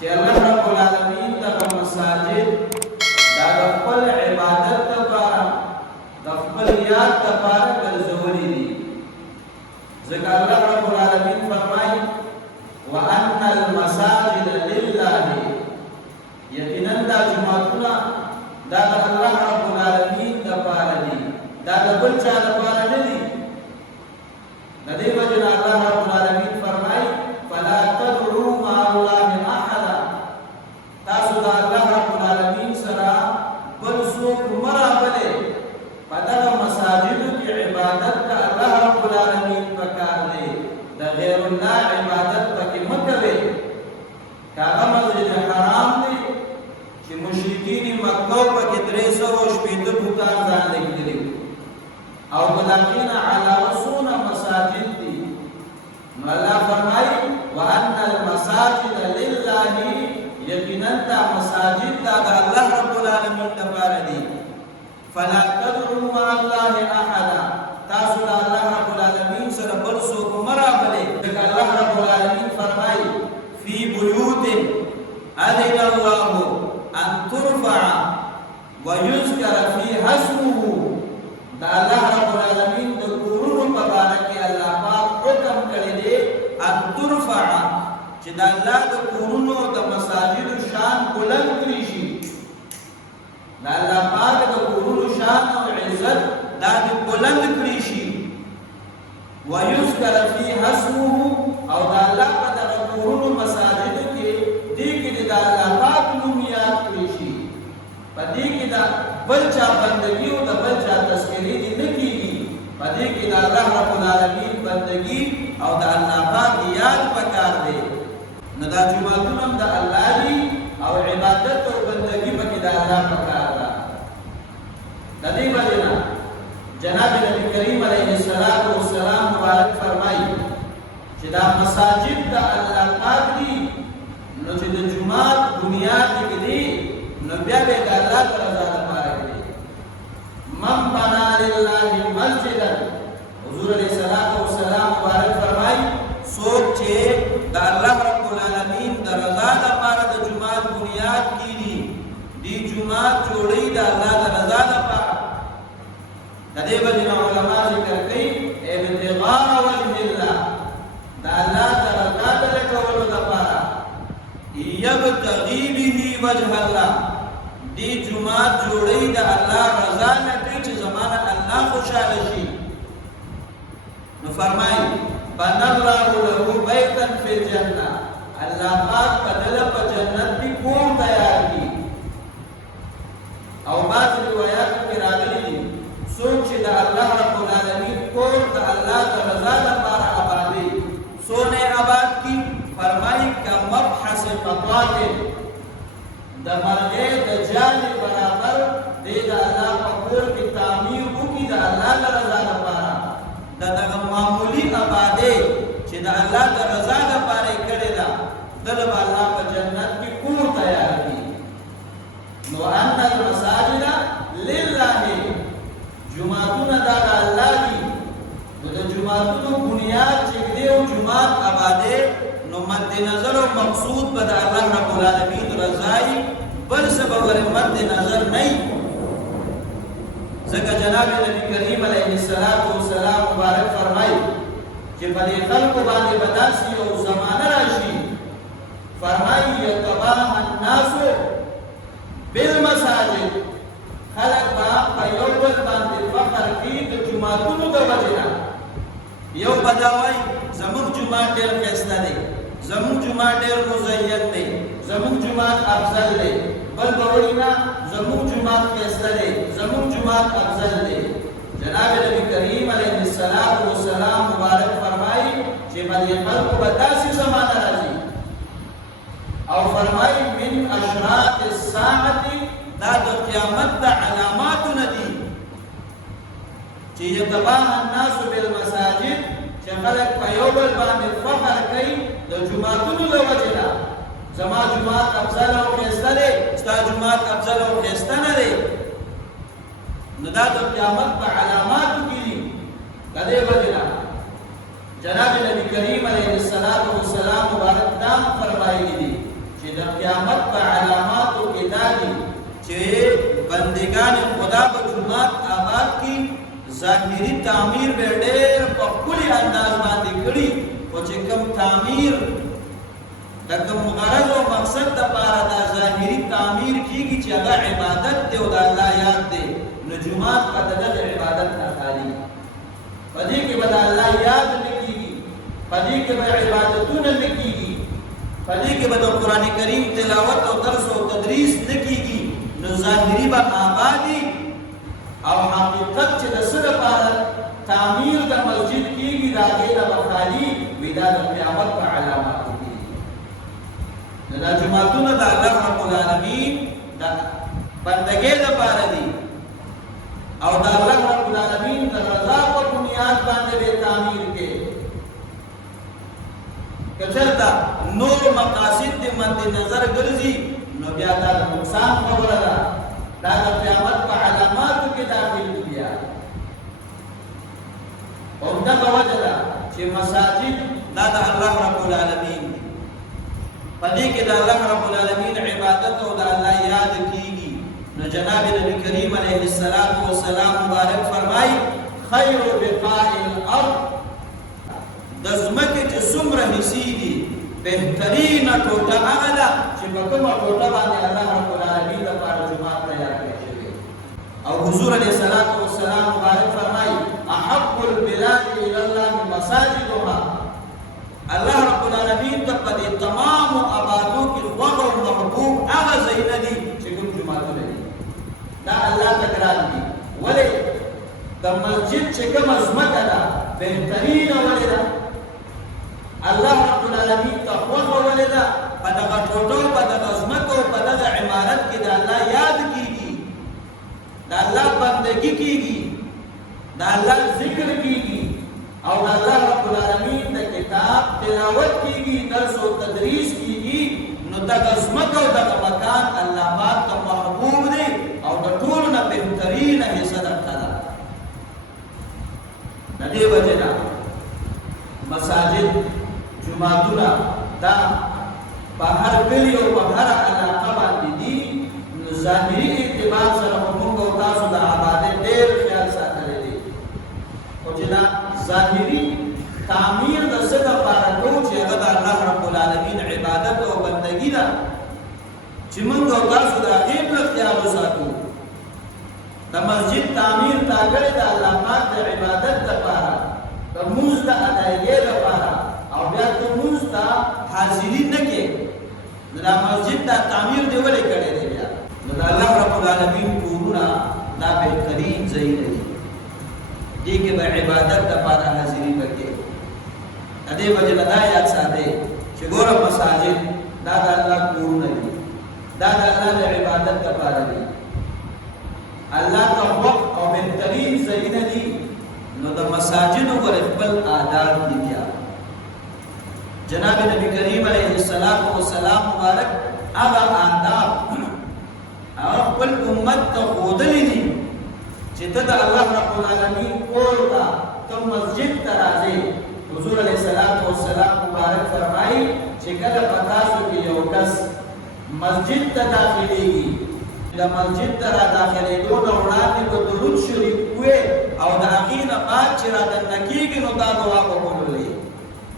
چې الله رب العالمین د مساجد دا د خپل عبادت لپاره د خپل یاد لپاره ګرځولي دي. ځکه الله رب العالمین فرمایي وان المساجد لله، یقینا دا جماعتونه دا د الله رب العالمین لپاره دي، دا د بل چا لپاره نه دي. د دې وجه نه الله رب العالمین فرمایي فلا تدعوا مع الله احدا، تاسو د الله رب العالمین سره بل څوک مه رابلئ. په دغه مساجدو کې عبادت د الله رب العالمین پکار دی، د غیر الله عبادت پکې مه کوئ. که هغه مسجد حرام دی چې مشرکین مکه پکې 360 بوتان ځان لیکلي او د هغې نه علاوه څونه مساجد دي. نو الله فرمایي وان المساجد لله، یقینا دا مساجد دا د الله رب العالمین لپاره دي. فلا تدعوا مع الله احدا، تاسو د الله رب العالمین سره بل څوک مه رابلئ. ځکه الله رب العالمین فرمایي فی بیوت اذن الله ان ترفع ويذكر فيها اسمه، دا الله رب العالمین د کورونو په باره کې الله پاک حکم کړی دی ان ترفع، چې د الله د کورونو د مساجدو شان بلند کړي شي. د الله پاک د کورونو شان او عزت دا دې بلند کړي شي. ويذكر فيها اسمه، او د الله په دغه کورونو مساجدو کې دې کې د الله پاک نوم یاد کړي شي. په دې کې د بل چا بندګي او د بل چا تذکرې دې نه کېږي. په دې کې د الله رب العالمین بندګي او د الله پاک یاد پکار دی. نو دا جماعتونه هم د الله دي او عبادت او بندګي پکې د الله پکار ده. د دې وجې نه جناب نبی کریم علیه السلام مبارک فرمایي چې دا مساجد د الله پاک دي، نو چې د جماعت بنیاد کې دي نو بیا به د الله د رضا لپاره دي. من بنا لله مسجدا، حضور علیه السلام مبارک فرمایي څوک چې د الله رب العالمین د رضا لپاره د جماعت بنیاد کړي، دی جماعت جوړي د الله د رضا لپاره. د دې وجه نه علما ذکر کوي ابتغاء وجه الله، د الله د رضا د لټولو لپاره. یبتغي به وجه الله، دی جماعت جوړي د الله رضا لټي چې زمانه الله خوشاله شي. نو فرمایي بنا الله له بیتا فی الجنه، الله پاک بدل په جنت کې کور تیار کړي. او بعض روایات کې راغلي دي څوک چې د الله رب العالمین کور د الله د رضا لپاره آبادوي، څونه آباد کړي؟ فرمایي کمبحث قطات، د مرغۍ د جالې برابر دی د الله په کور کې تعمیر وکړي د الله د رضا لپاره. د دغه معمولي آبادۍ چې د الله د رضا لپاره یې کړې ده، دله به الله په جنت کې کور تیار کړي. نو ان المساجد لله، جماعتونه دا د الله دي. نو د جماعتونو بنیاد چې دی او جماعت آبادۍ، نو مد نظر او مقصود به د الله رب العالمین رضایي، بل څه به ورې مد نظر نه وي. ځکه جناب نبی کریم علیه السلام مبارک فرمایي چې په دې خلکو باندې به داسې یو زمانه راشي، فرمایي یتباهى الناس بالمساجد، خلک به په یو بل باندې فخر کوي د جوماتونو د وجې نه. یو به دا وایي زموږ جومات ډېر ښایسته دی، زموږ جومات ډېر مزین دی، زموږ جومات افضل دی. بل به وایي نه زموږ جومات ښایسته دی، زموږ جومات افضل دی. جناب نبی کریم علیه السلام مبارک فرمایي چې په دې خلکو به داسې زمانه راځي او فرمایي من اشراط الساعة، دا د قیامت د علاماتو نه دي چې یتباهى الناس بالمساجد، چې خلک په یو بل باندې فخر کوي د جوماتونو د وجې نه. زما جومات افضل او ښایسته دی، ستا جومات افضل او ښایسته نه دی. نو دا د قیامت په علاماتو کې دي. د دې وجې نه جناب نبی کریم علیه السلام مبارک دام فرمایلی دي چې چې د قیامت په علاماتو کې دا دي چې بندگان خدا به جمعات آباد کی ظاهری تعمیر به ډېر په ښکلي انداز باندې کړي خو چې کوم تعمیر د کوم غرض او مقصد دپاره دا ظاهري تعمیر کېږي چې هغه عبادت دی او د الله یاد دی نو جومات به د دغه عبادت نه خالي په دې کې به د الله یاد نه کېږي په دې کې به عبادتونه نه کېږي په دې کې به د قرآن کریم تلاوت او درس او تدریس نه کېږي نو ظاهري به آبادي او حقیقت چې د څه لپاره تعمیر د مسجد کېږي د هغې نه به خالي وي دا د قیامت په علاماتو دا جماعتونه د الله رب العالمین د بندګۍ لپاره دي او د الله رب العالمین د رضا په بنیاد باندې به تعمیر کې که چېرته نور مقاصد د مد نظر ګرځي نو بیا دا د نقصان خبره ده دا د قیامت په علاماتو کې داخل دي بیا همدغه وجه ده چې مساجد دا د الله رب العالمین پدې کې د الله رب العالمین عبادت او د الله یاد کیږي نو جناب نبی کریم علیه السلام مبارک فرمایي خیر بقاء الارض د ځمکې چې څومره حصې دي بهترینه ټوټه هغه ده چې په کومه ټوټه باندې الله رب العالمین لپاره جومات تیار کړی شوی او حضور علیه السلام مبارک فرمایي احب البلاد الى الله مساجدها الله رب العالمین ته په دې تمام آبادو کې خوږ او محبوب هغه ځایونه دي چې کوم جوماتونه دي دا الله تکرار دي ولې د مسجد چې کومه ځمکه ده بهترینه ولې ده الله رب العالمین ته خوښه ولې ده په دغه ټوټو په دغه ځمکو په دغه عمارت کې د الله یاد کېږي د الله بندګي کېږي د الله ذکر کېږي او الله رب العالمین د کتاب تلاوت کیږي درس او تدریس کیږي نو دغه ځمکه او دغه مکان الله پاک ته محبوب دی او د ټولو نه بهترینه حصه ده د دې وجه نه مساجد جوماتونه دا په هر کلي او په هر علاقه باندې دي نو ظاهري اعتبار سره موږ او تاسو د عبادت ډېر خیال ساتلی دی او چې دا ظاهري تعمیر د څه لپاره کوو چې هغه د الله رب العالمین عبادت او بندګي ده چې موږ او تاسو د هغې نه خیال وساتو د مسجد تعمیر تا کړی د الله پاک د عبادت لپاره د لمونځ د ادایګۍ لپاره او بیا ته لمونځ ته حاضري نه کې نو دا مسجد دا تعمیر دې ولې کړی دی بیا نو د الله رب العالمین کورونه دا بهترین ځایونه دي دې کې به عبادت لپاره حاضري وکړي د دې وجه نه دا یاد ساتئ چې ګوره مساجد دا د الله کورونه دي دا د الله د عبادت لپاره دي الله ته وقت او بهترین ځایونه دي نو د مساجدو پر خپل آداب دي بیا جناب نبی کریم علیه السلام مبارک هغه آداب هغه خپل امت ته ښودلي دي چې ته د الله رب العالمین کور ته ته مسجد ته راځې حضور علیه السلام مبارک فرمایي چې کله په تاسو کې یو کس مسجد ته داخلېږي د مسجد ته را داخلېدو نه وړاندې به درود شریف ووایې او د هغې نه بعد چې را دننه کېږي نو دا دعا به وولولې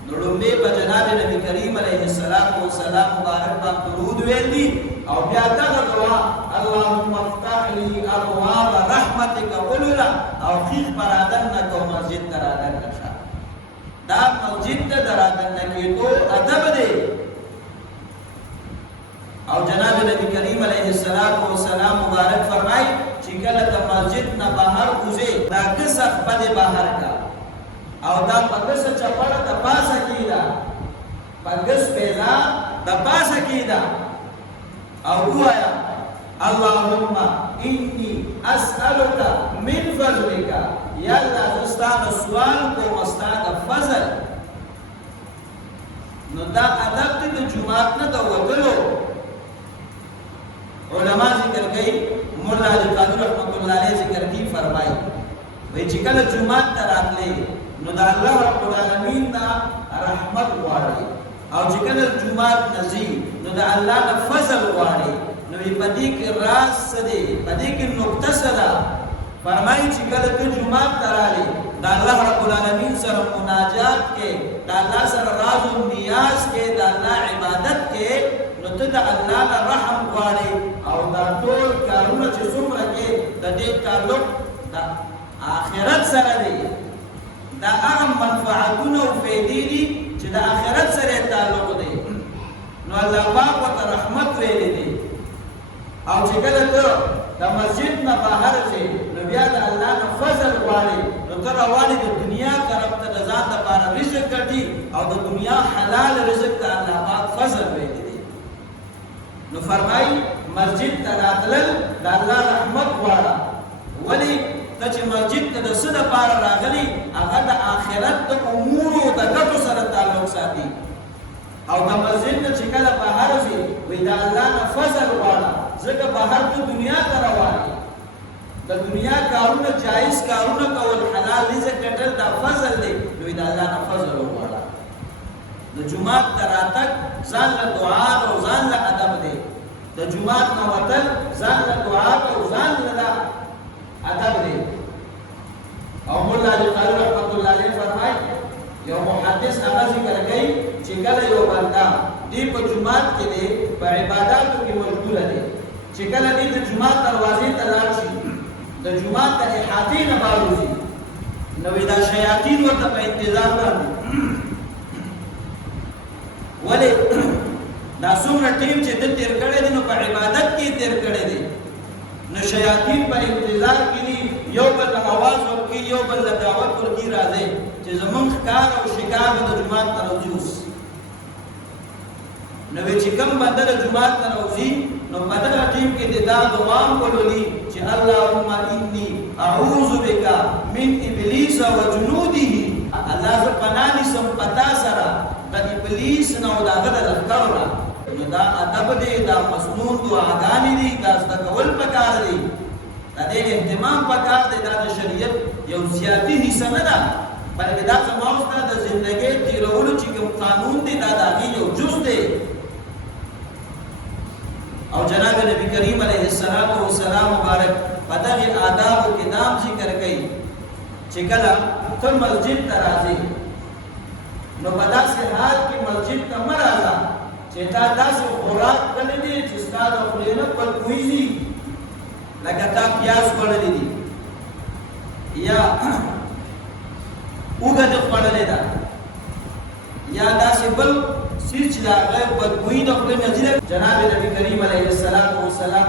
نو لومبې په جناب نبي کریم علیه السلام مبارک باندې درود ویل دي او بیا دغه دعا اللهم افتح لي ابواب رحمتك قللا او خیخ پر را دننه کو مسجد ته را دننه شه دا مسجد ته را دننه کېدو ادب دی او جناب نبی کریم علیه السلام مبارک فرمای چې کله د مسجد نه بهر وځې دا کسه خپل بهر کا او دا پکسه چپړه د پاسه کیدا پګس پیدا د پاسه کیدا او وایا اللهم انی اسالک من فضلک یا الله زستانه سوال کوم استاد فضل نو دا ادب د جمعات نه د وتلو علماء ذکر کوي مولا علی قادر رحمت الله علیه ذکر کوي فرمایي وای چې کله جمعات ته راتلې نو د الله رب العالمین دا رحمت غواړي او چې کله جمعات نزي نو د الله نه فضل غواړي. نو په دې کې راز څه دی؟ په دې کې نقطه څه ده؟ فرمایي چې کله ته جومات ته رالې د الله رب العالمین سره مناجات کې، د الله سره راز و نیاز کې، د الله عبادت کې، نو ته د الله نه رحم غواړې او دا ټول کارونه چې څومره کې د دې تعلق د آخرت سره دی، دا هغه منفعتونه او فایدې دي چې د آخرت سره تعلق دی. نو الله پاک ورته رحمت ویلی دی. او چې کله ته د مسجد نه بهر ځې نو بیا د الله نه فضل غواړې، نو ته روانې د دنیا طرف ته د ځان دپاره رزق ګټي او د دنیا حلال رزق ته الله پاک فضل ویلی دی. نو فرمایي مسجد ته راتلل د الله رحمت غواړه. ولې ته چې مسجد ته د څه دپاره راغلي؟ هغه د آخرت د امورو د ګټو سره تعلق ساتي. او د مسجد نه چې کله بهر ځې وایي د الله نه فضل غواړه، ځکه بهر ته دنیا ته روان یې. د دنیا کارونه، جایز کارونه کول، حلال رزق ګټل دا فضل دی. نو د الله نه فضل وغواړه. د جومات ته راتګ ځان له دعا او ځان له ادب دی. د جومات نه وتل ځان له دعا او ځان له ادب دی. او مولا علی قاری رحمت الله علیه فرمایي یو محدث هغه ذکر کوي چې کله یو بنده دی په جومات کې دی، په عباداتو کې مشغوله دی، چې کله دی د جومات دروازې ته لاړ شي، د جومات د احاطې نه باروځي، نو دا شیاطین ورته په انتظار باندې ولې دا څومره ټیم چې د تیر کړی دی نو په عبادت کې تیر کړی دی. نو شیاطین په انتظار کې دي، یو بل ته آواز ورکوي، یو بل ته دعوت ورکوي، راځئ چې زمونږ ښکار او شکار به د جومات ته راوځي. اوس نو چې کوم بنده د جومات ته راوځي نو په دغه ټیم کې د دا دعا وکړي چې اللهم انی اعوذ بک من ابلیس و جنوده. الله زه پناه نیسم پتا سره د ابلیس نه او د هغه د لښکرو نه. نو دا ادب دی، دا مسنون دعاګانې دي، دا زده کول پکار دي، دا دې اهتمام پکار دی. دا د شریعت یو سیاسي حصه نه ده، بلکې دا زما او ستا د زندګۍ تېرولو چې کوم قانون دی دا د هغې یو جز دی. او جناب نبی کریم علیه السلام مبارک په دغې آدابو کې دام ذکر کوي چې کله ته مسجد ته راځې نو په داسې حال کې مسجد ته مه راځه چې تا داسې خوراک کړی دی چې ستا د خولې نه بدبویي ځي، لکه تا پیاز خوړلی دي یا اوږه دې خوړلې ده یا داسې بل سیز چې د هغه بدبویي د خولې نه ځي. جناب نبی کریم علیه السلام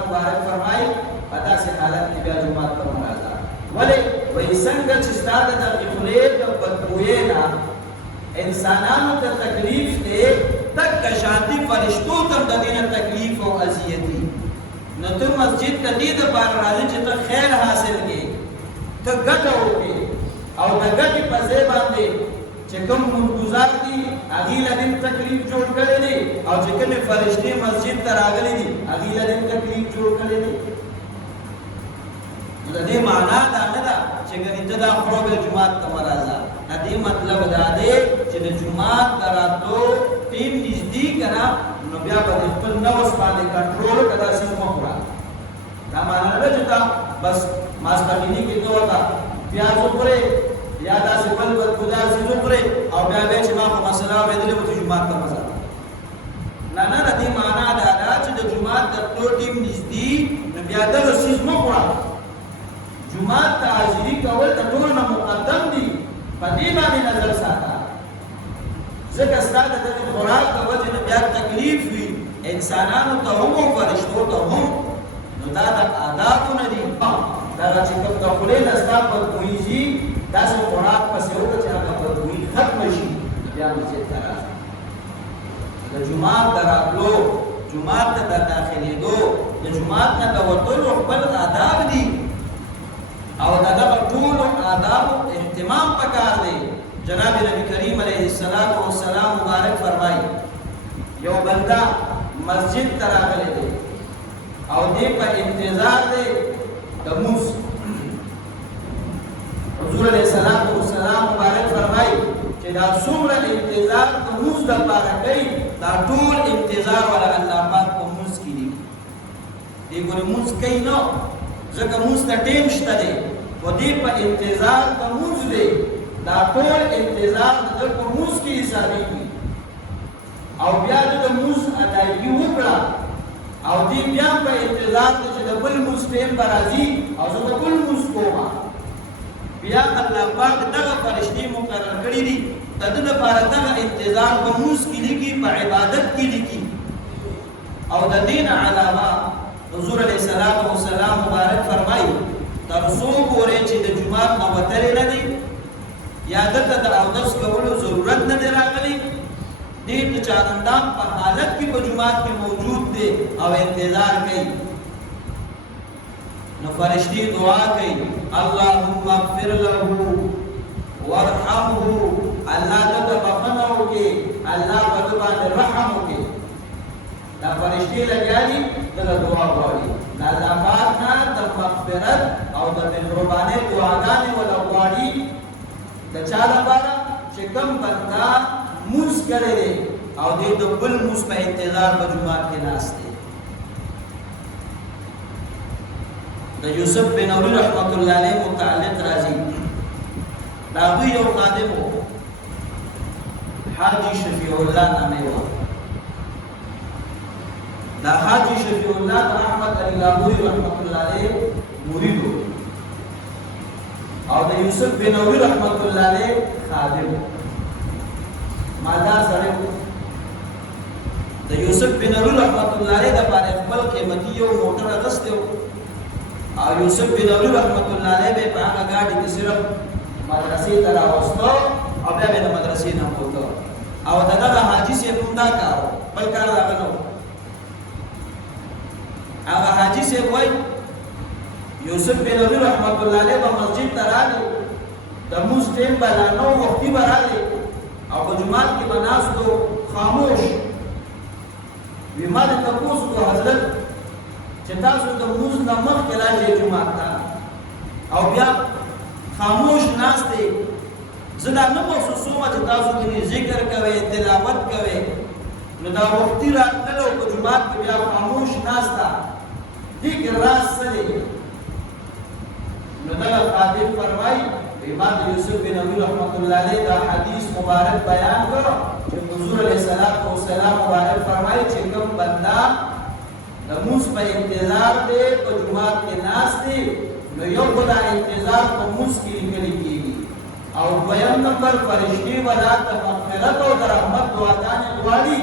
مبارک فرمایي په داسې حالت کې بیا جومات ته مه راځه. ولې؟ وایي څنګه چې ستا د دغې خولې د بدبویۍ نه انسانانو ته تکلیف دی، دکه شانتي فرشتو ته هم د دې نه تکلیف او اذیت دي. نو ته مسجد ته دې دپاره راځې چې ته خیر حاصل کړې، ته ګټه وکړې، او د ګټې په ځای باندې چې کوم منګزار دي هغې له دې تکلیف جوړ کړی دی، او چې کومې فرشتې مسجد ته راغلي دي هغې له دې تکلیف جوړ کړی دی. نو د دې معنا دا نه ده چې ګنې ته دا خورو بیا جومات ته مه راځه. د دې مطلب دا دی چې د جومات ته راتلو ټیم نږدې که نه نو بیا به د خپل نفس باندې کنټرول وکړه، دا څیز مه خوره. دا معنا نه ده چې ته بس ماسپښیني کې ته ورته پیاز وخورې یا داسې بل بدبودار څیز وخورې او بیا چې ما خو مسله اورېدلې به ته جومات ته مه ځه. نه نه، د دې معنا دا ده چې د جومات د تلو ټیم نږدې نو بیا دغه څیز مه خوره. جومات ته حاضري کول د ټولو نه مقدم دي، په دې باندې نظر ساته، ځکه ستا د دغې خوراک د وجې نه بیا تکلیف وي انسانانو ته هم او فرشتو ته هم. نو دا د آدابو نه دي. دغه چې کوم د خولې نه ستا بدبویي ځي داسې خوراک پسې وکړه چې هغه بدبویي ختمه شي، بیا مسجد ته راځه. د جومات د راتلو، جومات ته د داخلېدو، د جومات نه د وتلو خپل آداب دي، او د دغه ټولو آدابو اهتمام پکار دی. جناب نبی کریم علیه السلام مبارک فرمایي یو بنده مسجد ته راغلی دی او دې په انتظار دی د لمونځ. حضور علیه السلام مبارک فرمایي چې دا څومره انتظار د لمونځ دپاره کوي، د دا ټول انتظار ولا الله پاک په موږ کې دي دی ګورې موږ کوي نو ځکه موږ ته ټیم شته دی و دې په انتظار د موږ دی دا ټول انتظار د په موږ کې حسابېږي او بیا د موږ ادایګي وکړه او دې بیا په انتظار دی چې د بل موږ ټیم به راځي او زه د بل موږ کوم بیا الله پاک دغه فرشتي مقرر کړي دي د دې لپاره دغه انتظار په موږ کې لګي په عبادت کې لګي او د دین علاوه حضور علیه السلام مبارک فرمایي تر څو پورې چې د جمعه نه وتلې نه دي یا دته د اودس کولو ضرورت نه دی راغلی دې ته چاندام په حالت کې په جمعه کې موجود دی او انتظار کوي نو فرشتي دعا کوي اللهم اغفر له وارحمه الله ته بخنه وکي الله په باندې رحم وکي دا فرشتي لګیالي دغه دعا غواړي دا الله پاک نه د مغفرت او د مهرباني دعاګانې ولا غواړي د چا لپاره چې کوم بندا موږ کړي او دې د بل موږ په انتظار په جمعه کې ناست دي د یوسف بن نوری رحمت الله علیه متعلق راځي دا دوی یو خادم وو حاجی شفیع الله نامه و دا حاجی شفیع الله احمد علی لاهوری رحمت الله علیه مرید او د یوسف بن نوری رحمت الله علیه خادم ماده سره د یوسف بن نوری رحمت الله علیه د پاره خپل قیمتي یو موټر اغسته او یوسف بن نوری رحمت الله علیه په هغه گاډي کې صرف مدرسې ته راوستو او بیا به د مدرسې نه وته او دغه حاجی سي هم دا کار بل کار راغلو هغه حاجی سي وای یوسف بن نوری رحمت الله علیه په مسجد ته راغی د مسلم بلانو وختي براله او په جمعه کې بناستو خاموش بیمار ته پوسو کو حضرت چې تاسو د موږ نه مخکې راځي جمعه ته او بیا خاموش ناشته زدا نه محسوسوم چې تاسو دې ذکر کوئ تلاوت کوئ نو دا وختي راتلو په جمعه کې بیا خاموش ناشتا دې راز سره نو دا خادم فرمایي امام یوسف بن نوری رحمت الله علیه دا حدیث مبارک بیان کړو چې حضور علیه السلام مبارک فرمایي چې کوم بندا د موږ په انتظار دی په جمعه کې ناشته نو یو خدا انتظار په موږ کې لیکل کیږي او دویم نمبر فرشتي ولا مغفرت او رحمت دعاګانې غواړي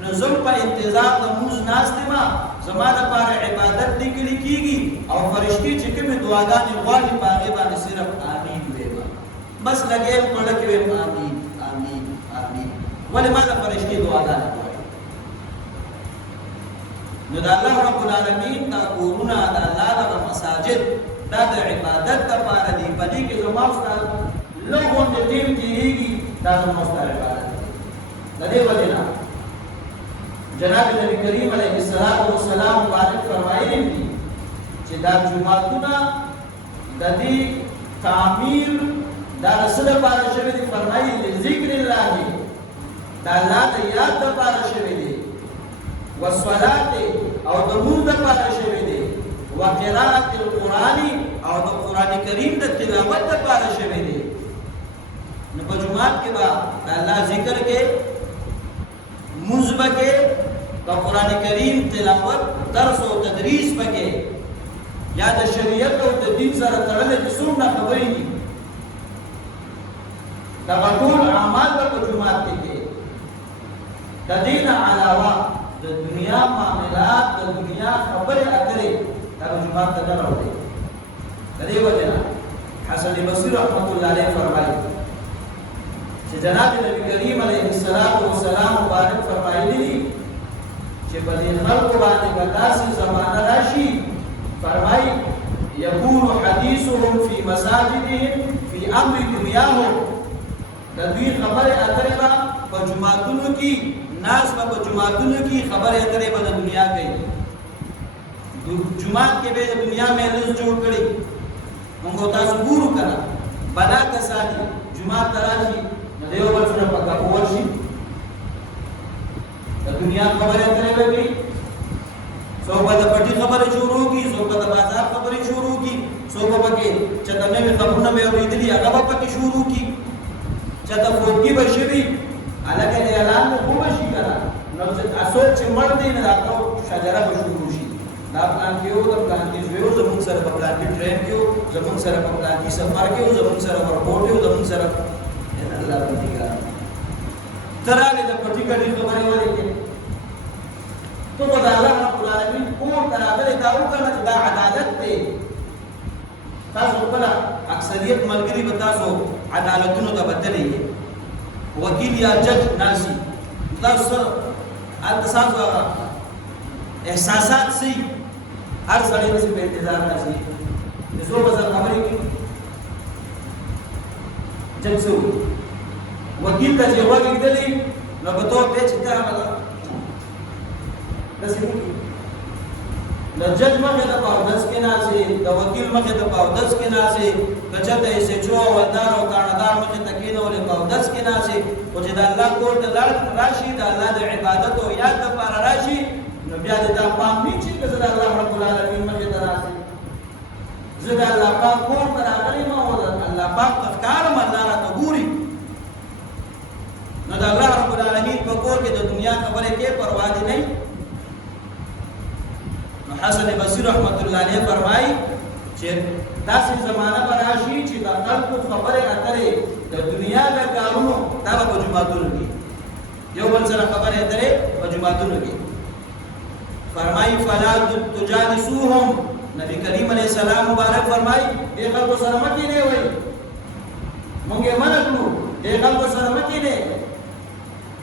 نو زم په انتظار د موږ ناشته ما زما د لپاره عبادت لیکل کیږي او فرشتي چې کومه دعاګانې غواړي په هغه باندې صرف امين وي بس لګي په لکه وي امين امين امين ولې ما د فرشتي دعاګانې غواړي نو د الله رب العالمین دا کورونه د الله د مساجد دا د عبادت لپاره دی په دې کې زما استاد لوګون د ټیم تیریږي دا زما استاد عبادت د دې وجه نه جناب نبی کریم علیه السلام مبارک فرمایلی دي چې دا جمعهونه د دې تعمیر دا رسول لپاره شوی دی فرمایي ذکر الله دا الله د یاد لپاره شوی دی والصلاه او د مونږ لپاره شوی دی وقراءة القرآن او د قرآن کریم د تلاوت لپاره شوی دی نو په جمعات کې به د الله ذکر کې مزبه کې د قرآن کریم تلاوت درس او تدریس پکې یا د شریعت او د دین سره تړلې څومره خبرې دي دا ټول اعمال په جمعات کې د دین علاوه د دنیا معاملات د دنیا خبرې اترې دا جمعات ته نه راوړي د دې وجه حسن بصری رحمت الله علیه فرمایي چې جناب نبی کریم علیه السلام مبارک فرمایلی دي چې په دې خلق باندې داسې زمانہ راشي فرمایي يكون حديثهم في مساجدهم في امر دنياهم د دوی خبره اترې په جمعاتونو کې ناس په جمعاتونو کې خبره اترې په دنیا کې جمعات کې به د دنیا مېلز جوړ کړي موږ تاسو ګورو کړه بنا کسانی جمعات تراشي دیو بل سره پکا ورشي د دنیا خبره اترې وي سو په د پټي خبره شروع کی سو په د بازار خبره شروع کی سو په کې چې د نوې خبرونه مې اورېدلې هغه په کې شروع کی چې د فوټي بشوي الګا اعلان مو بشي کړه نو چې تاسو چې مړ دي نه راځو شجره بشو شي دا پلان کې یو د پلان کې یو زمون سره په پلان کې ټرین کې زمون سره په پلان کې سفر کې زمون سره ورپورټ کې زمون سره ان الله دې ګار تراله د پټي کړي خبره وره کې تو په الله رب العالمین کوم تراغله دا وکړه چې دا عدالت دی تاسو په اکثریت ملګری به تاسو عدالتونو ته بدلې وکیل یا جج ناسي تاسو تاسو احساسات سي هر سړی د په انتظار ناسي زه به ځم خبرې کوي جج سو وکیل ته چې وګورئ نو په تو په چې تا ولا د جج مخه د پاودس کې ناسي د وکیل مخه د پاودس کې ناسي کچته یې سچو ودار او کاندار مخه تکینه ولې پاودس کې ناسي او چې د الله کور د لړ راشي د الله د عبادت او یاد لپاره راشي نو بیا د پام نه چې د الله رب العالمین مخه ته راشي زه د الله پاک کور ته راغلی ما او د الله پاک تذکار مردانه ته ګوري نو د الله رب العالمین په کور کې د دنیا خبره کې پروا دي نه حسن بصری رحمت الله علیه فرمای چې داسې زمانہ براشي چې د خلکو خبره اترې د دنیا د کارونو دا په جماعتونو کې یو بل سره خبره اترې په جماعتونو کې فرمای فلا تجالسوهم نبی کریم علیه السلام مبارک فرمای دې خلکو سره مکه نه وای مونږه منکلو دې خلکو سره مکه نه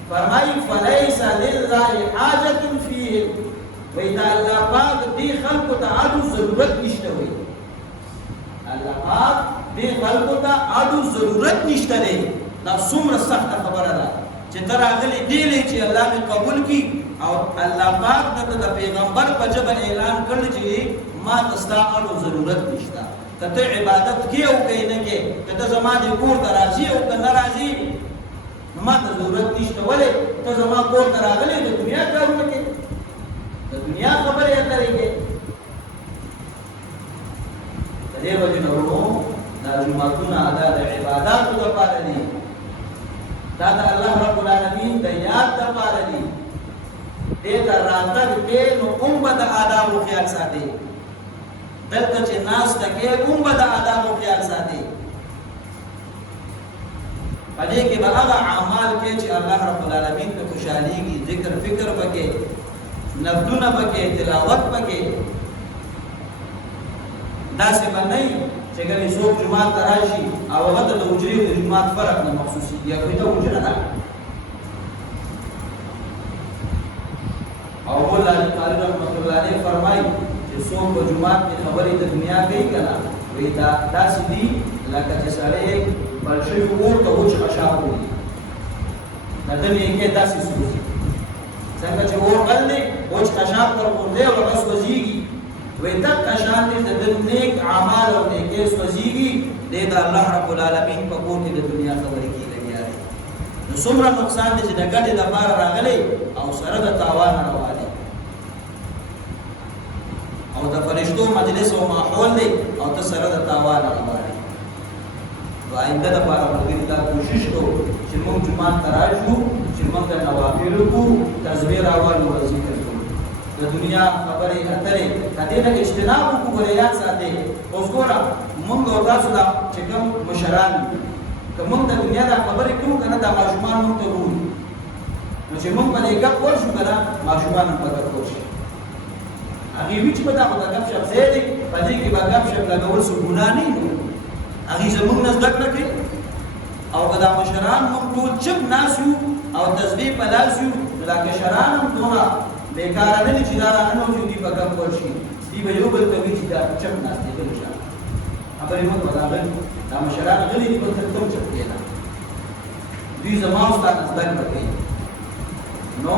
فرمای فلیس لله حاجه فيه وإذا الله پاک دی خلقو ته اډو ضرورت نشته وي الله پاک دی خلقو ته اډو ضرورت نشته دی دا څومره سخت خبره ده چې تر هغه دی چې الله می قبول کی او الله پاک د پیغمبر په جبه اعلان کړل چې ما تستا اډو ضرورت نشته ته عبادت کې او کې نه کې ته زما د کور درازي او کنه راځي ما ته ضرورت نشته ولې ته زما کور دراغلې د دنیا کارونه کې د دنیا خبرې اترې کې د دې وجه نه ورو دا جمعتون ادا د عبادتو لپاره دي دا د الله رب العالمین د یاد لپاره دي دې تر راته کې نو کوم د آداب او خیال ساتي دلته چې ناس تکې کوم د آداب او خیال ساتي پدې کې به هغه اعمال کې چې الله رب العالمین ته خوشالي کی ذکر فکر وکړي نفدونه پکې تلاوت پکې داسې باندې چې کله څوک جمعه تراشي او هغه د وجري د جمعه فرق نه مخصوصي یا کوي ته وجره ده او مولا تعالی رحمت الله علیه فرمایي چې څوک په جمعه کې خبرې د دنیا کوي کنه وی دا داسې دي لکه چې سړی بلشوي اور ته وچ خشاو دي دا دې کې داسې سوزي څنګه چې اور بل دی وچ خشاب پر باندې او بس وزيږي وې تک کشان دې د نیک اعمال او نیک سوزيږي دې د الله رب العالمین په کور کې د دنیا خبرې کې لګیا دي نو څومره نقصان دي چې د ګټې د بار راغلي او سره د تاوان راوالي او د فرشتو مجلس او ماحول دی او ته سره د تاوان راوالي آئنده د پاره موږ دا کوشش کوو چې موږ جمعه تراشو چې موږ د نوافل کو تسبیح راوړو او ذکر کوو د دنیا خبرې اترې کله نه اجتناب کو غریات ساتي اوس ګوره موږ او تاسو دا چې کوم مشران کوم د دنیا د خبرې کوو کنه د ماشومان موږ ته وو نو چې موږ باندې ګپ ورشو کنه ماشومان په ګپ ورشي هغه ویچ په دا ګپ شپ زیاتې پدې کې به ګپ شپ لګول سو ګنا نه هغه زموږ نزدک نه کوي او کدا مشران موږ ټول چپ ناسو او تسبیح پلاسو لکه شران هم دونه بیکار نه چې دا رانه چې دی په ګپ ورشي دی به یو بل کوي چې دا چپ ناس دی بل ځای خبرې مو بداغل دا مشران غلي دي په تم چپ کېنا دوی زموږ ستاسو نزدک نه کوي نو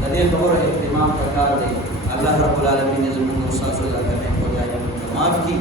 د دې خبرو اهتمام وکړئ الله رب العالمین زموږ استاد الله تعالی په دې معاف کی